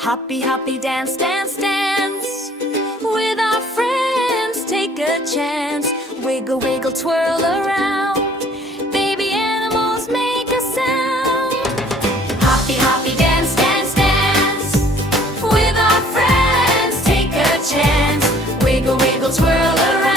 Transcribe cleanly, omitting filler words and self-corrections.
Hoppy, hoppy, dance, dance, dance. With our friends, take a chance. Wiggle, wiggle, twirl around. Baby animals make a sound. Hoppy, hoppy, dance, dance, dance. With our friends, take a chance. Wiggle, wiggle, twirl around.